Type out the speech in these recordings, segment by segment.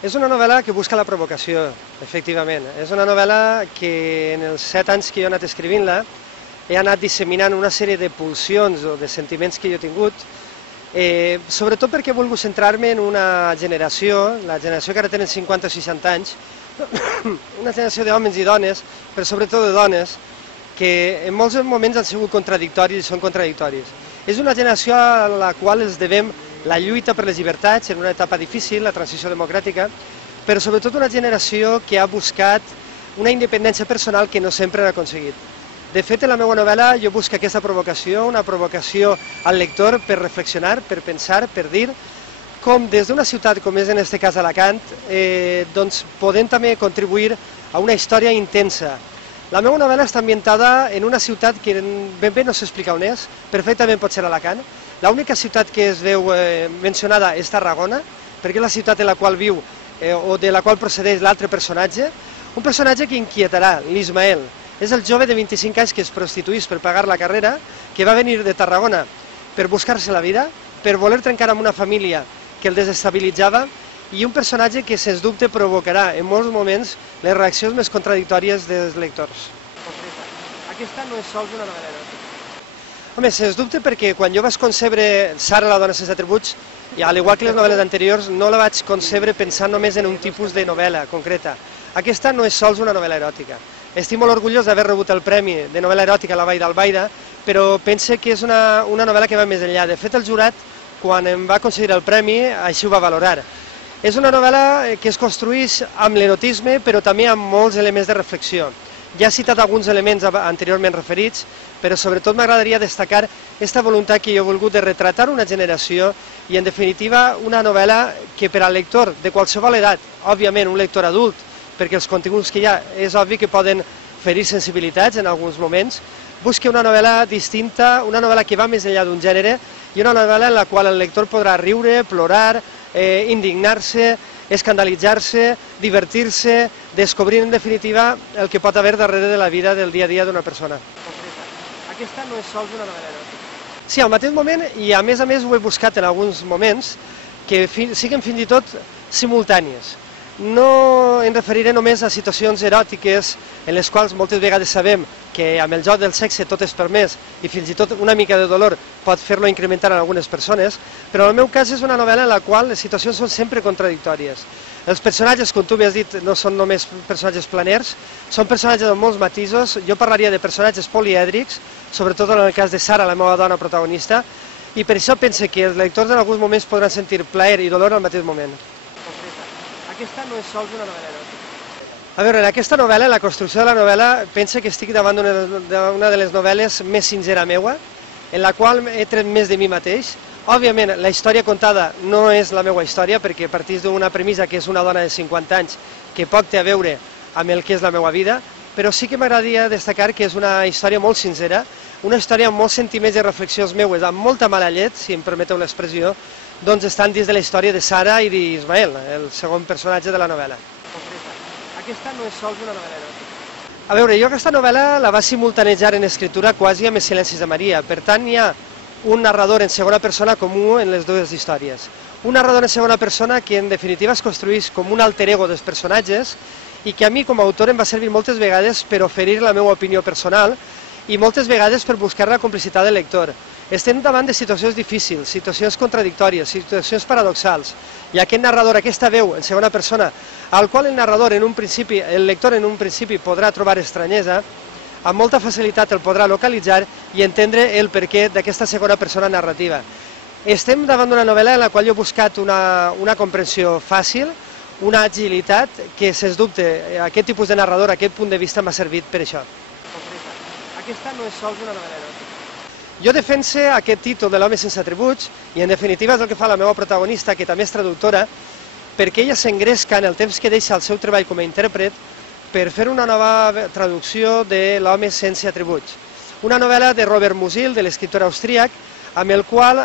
És una novel·la que busca la provocació, efectivament. És una novel·la que en els 7 anys que jo he anat escrivint-la he anat disseminant una sèrie de pulsions o de sentiments que jo he tingut, sobretot perquè he volgut centrar-me en una generació, la generació que ara tenen 50 o 60 anys, una generació d'homes i dones, però sobretot de dones, que en molts moments han sigut contradictoris i són contradictoris. És una generació a la qual els devem la lluita per les llibertats en una etapa difícil, la transició democràtica, però sobretot una generació que ha buscat una independència personal que no sempre ha aconseguit. De fet, en la meva novel·la jo busco aquesta provocació, una provocació al lector per reflexionar, per pensar, per dir com des d'una ciutat com és en aquest cas Alacant, doncs podem també contribuir a una història intensa. La meva novel·la està ambientada en una ciutat que ben bé no s'explica on és, perfectament pot ser Alacant. L'única ciutat que es veu mencionada és Tarragona, perquè és la ciutat en la qual viu o de la qual procedeix l'altre personatge, un personatge que inquietarà, l'Ismael. És el jove de 25 anys que es prostituís per pagar la carrera, que va venir de Tarragona per buscar-se la vida, per voler trencar amb una família que el desestabilitzava, i un personatge que, sens dubte, provocarà en molts moments les reaccions més contradictòries dels lectors. Aquesta no és sols una novel·la eròtica. Home, sens dubte, perquè quan jo vaig concebre Sara, la dona sense atributs, i al igual que les novel·les anteriors, no la vaig concebre pensant només en un tipus de novel·la concreta. Aquesta no és sols una novel·la eròtica. Estic molt orgullós d'haver rebut el premi de novel·la eròtica a la Vall d'Albaida, però pense que és una novel·la que va més enllà. De fet, el jurat, quan em va concedir el premi, així ho va valorar. És una novel·la que es construeix amb l'erotisme, però també amb molts elements de reflexió. Ja he citat alguns elements anteriorment referits, però sobretot m'agradaria destacar aquesta voluntat que jo he volgut de retratar una generació i, en definitiva, una novel·la que per al lector de qualsevol edat, òbviament un lector adult, perquè els continguts que hi ha és obvi que poden ferir sensibilitats en alguns moments, busca una novel·la distinta, una novel·la que va més enllà d'un gènere i una novel·la en la qual el lector podrà riure, plorar, indignar-se, escandalitzar-se, divertir-se, descobrir en definitiva el que pot haver darrere de la vida del dia a dia d'una persona. Aquesta no és sols una novel·la eròtica. Sí, al mateix moment, i a més ho he buscat en alguns moments, que siguin fins i tot simultànies. No em referiré només a situacions eròtiques en les quals moltes vegades sabem que amb el joc del sexe tot és permès i fins i tot una mica de dolor pot fer-lo incrementar en algunes persones, però en el meu cas és una novel·la en la qual les situacions són sempre contradictòries. Els personatges, com tu m'has dit, no són només personatges planers, són personatges amb molts matisos. Jo parlaria de personatges polièdrics, sobretot en el cas de Sara, la meva dona protagonista, i per això pense que els lectors en alguns moments podran sentir plaer i dolor al mateix moment. Aquesta no és sols una novel·la eròtica. A veure, en aquesta novel·la, en la construcció de la novel·la, pense que estic davant d'una de les novel·les més sincera meua, en la qual he tret més de mi mateix. Òbviament, la història contada no és la meva història, perquè partís d'una premissa que és una dona de 50 anys, que poc té a veure amb el que és la meva vida, però sí que m'agradaria destacar que és una història molt sincera, una història amb molts sentiments i reflexions meues, amb molta mala llet, si em permeteu l'expressió, doncs estan dins de la història de Sara i d'Ismael, el segon personatge de la novel·la. Aquesta no és sols una novel·la eròtica. A veure, jo aquesta novel·la la vaig simultanejar en escriptura quasi amb els Silencis de Maria, per tant hi ha un narrador en segona persona comú en les dues històries. Un narrador en segona persona que en definitiva es construeix com un alter ego dels personatges i que a mi com a autor em va servir moltes vegades per oferir la meva opinió personal i moltes vegades per buscar la complicitat del lector. Estem davant de situacions difícils, situacions contradictòries, situacions paradoxals, i aquest narrador, aquesta veu en segona persona, al qual el lector en un principi podrà trobar estranyesa, amb molta facilitat el podrà localitzar i entendre el perquè d'aquesta segona persona narrativa. Estem davant d'una novel·la en la qual jo he buscat una comprensió fàcil, una agilitat que, sens dubte, aquest tipus de narrador, aquest punt de vista m'ha servit per això. Aquesta no és sols una novel·la eròtica. Jo defense aquest títol de l'home sense atributs i, en definitiva, és el que fa la meva protagonista, que també és traductora, perquè ella s'engresca en el temps que deixa el seu treball com a intèrpret per fer una nova traducció de l'home sense atributs. Una novel·la de Robert Musil, de l'escriptor austríac, amb el qual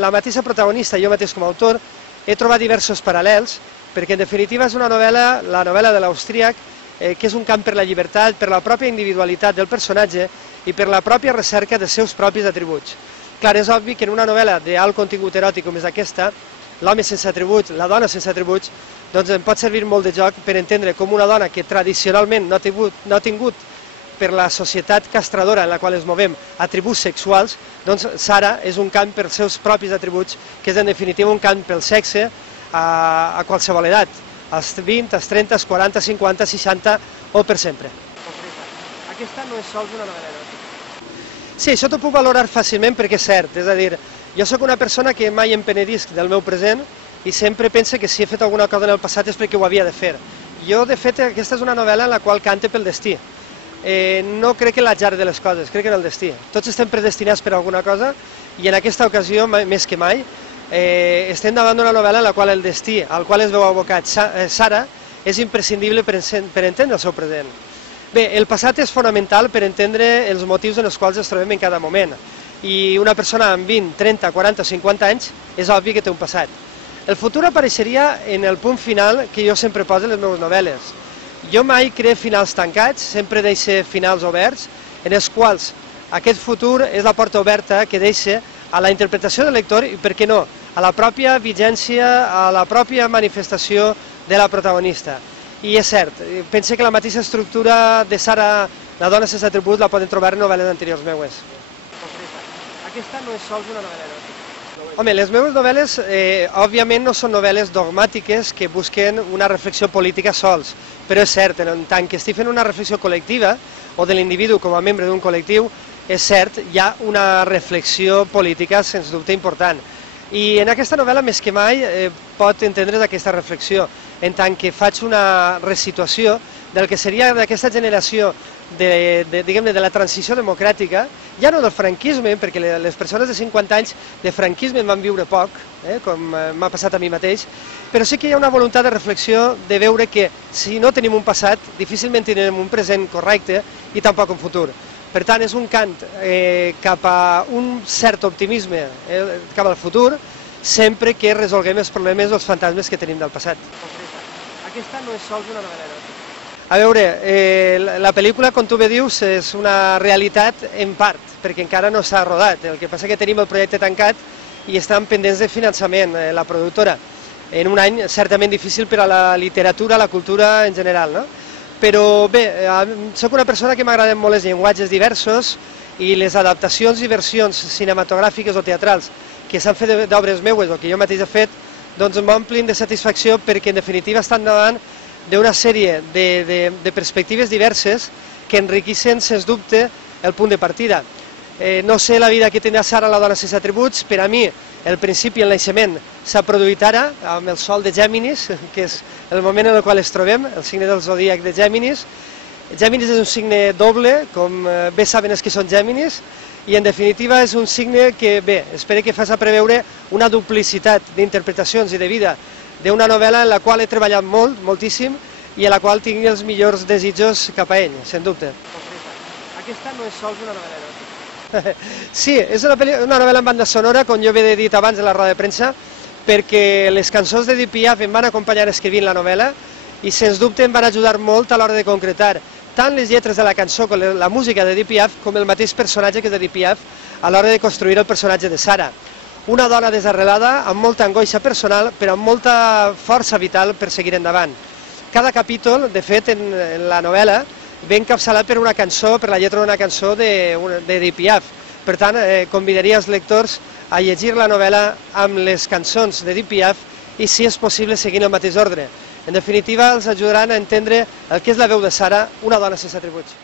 la mateixa protagonista, jo mateix com a autor, he trobat diversos paral·lels, perquè, en definitiva, és una novel·la, la novel·la de l'austríac, que és un camp per la llibertat, per la pròpia individualitat del personatge i per la pròpia recerca dels seus propis atributs. Clar, és obvi que en una novel·la d'alt contingut eròtic com és aquesta, l'home sense atributs, la dona sense atributs, doncs em pot servir molt de joc per entendre com una dona que tradicionalment no ha tingut per la societat castradora en la qual ens movem atributs sexuals, doncs Sara és un cant pels seus propis atributs, que és en definitiva un cant pel sexe a qualsevol edat, als 20, als 30, als 40, 50, 60 o per sempre. Aquesta no és sols una novel·la eròtica. Sí, això t'ho puc valorar fàcilment perquè és cert, és a dir, jo sóc una persona que mai em penedisc del meu present i sempre penso que si he fet alguna cosa en el passat és perquè ho havia de fer. Jo, de fet, aquesta és una novel·la en la qual cante pel destí. No crec en l'atzar de les coses, crec en el destí. Tots estem predestinats per alguna cosa i en aquesta ocasió, més que mai, estem davant d'una novel·la en la qual el destí al qual es veu abocat Sara és imprescindible per entendre el seu present. Bé, el passat és fonamental per entendre els motius en els quals ens trobem en cada moment. I una persona amb 20, 30, 40 o 50 anys és obvi que té un passat. El futur apareixeria en el punt final que jo sempre poso en les meves novel·les. Jo mai creo finals tancats, sempre deixo finals oberts, en els quals aquest futur és la porta oberta que deixa a la interpretació del lector i, per què no, a la pròpia vigència, a la pròpia manifestació de la protagonista. I és cert, penso que la mateixa estructura de Sara, la dona sense atributs, la poden trobar en novel·les anteriors meues. Aquesta no és sols una novel·la eròtica. Home, les meves novel·les, òbviament, no són novel·les dogmàtiques que busquen una reflexió política sols, però és cert, en tant que estic fent una reflexió col·lectiva, o de l'individu com a membre d'un col·lectiu, és cert, hi ha una reflexió política, sens dubte, important. I en aquesta novel·la, més que mai, pot entendre's aquesta reflexió, en tant que faig una resituació del que seria d'aquesta generació de la transició democràtica, ja no del franquisme, perquè les persones de 50 anys de franquisme en van viure poc, com m'ha passat a mi mateix, però sí que hi ha una voluntat de reflexió de veure que si no tenim un passat, difícilment tindrem un present correcte i tampoc un futur. Per tant, és un cant cap a un cert optimisme cap al futur, sempre que resolguem els problemes o els fantasmes que tenim del passat. Aquesta no és sols una novel·la eròtica. A veure, la pel·lícula, com tu bé dius, és una realitat en part, perquè encara no s'ha rodat. El que passa que tenim el projecte tancat i estan pendents de finançament, la productora, en un any certament difícil per a la literatura, la cultura en general, no? Però bé, soc una persona que m'agraden molt els llenguatges diversos i les adaptacions i versions cinematogràfiques o teatrals que s'han fet d'obres meues o que jo mateix he fet, doncs m'omplin de satisfacció perquè en definitiva estan davant d'una sèrie de perspectives diverses que enriqueixen, sens dubte, el punt de partida. No sé la vida que tindrà Sara, la dona sense atributs. Per a mi, el principi, el naixement, s'ha produït ara, amb el sol de Gèminis, que és el moment en el qual ens trobem, el signe del zodíac de Gèminis. Gèminis és un signe doble, com bé saben els que són Gèminis, i en definitiva és un signe que, bé, espero que faci preveure una duplicitat d'interpretacions i de vida d'una novel·la en la qual he treballat molt, moltíssim, i en la qual tinc els millors desitjos cap a ell, sens dubte. Aquesta no és sols una novel·la eròtica. Sí, és una novel·la en banda sonora, com jo he dit abans de la roda de premsa, perquè les cançons de Edith Piaf em van acompanyar escrivint la novel·la i sens dubte em van ajudar molt a l'hora de concretar tant les lletres de la cançó com la música d'Edith Piaf com el mateix personatge que és Edith Piaf a l'hora de construir el personatge de Sara. Una dona desarrelada, amb molta angoixa personal, però amb molta força vital per seguir endavant. Cada capítol, de fet, en la novel·la, ve encapçalat per una cançó, per la lletra d'una cançó d'Edith Piaf. Per tant, convidaria els lectors a llegir la novel·la amb les cançons d'Edith Piaf i, si és possible, seguint el mateix ordre. En definitiva, els ajudaran a entendre el que és la veu de Sara, una dona sense atributs.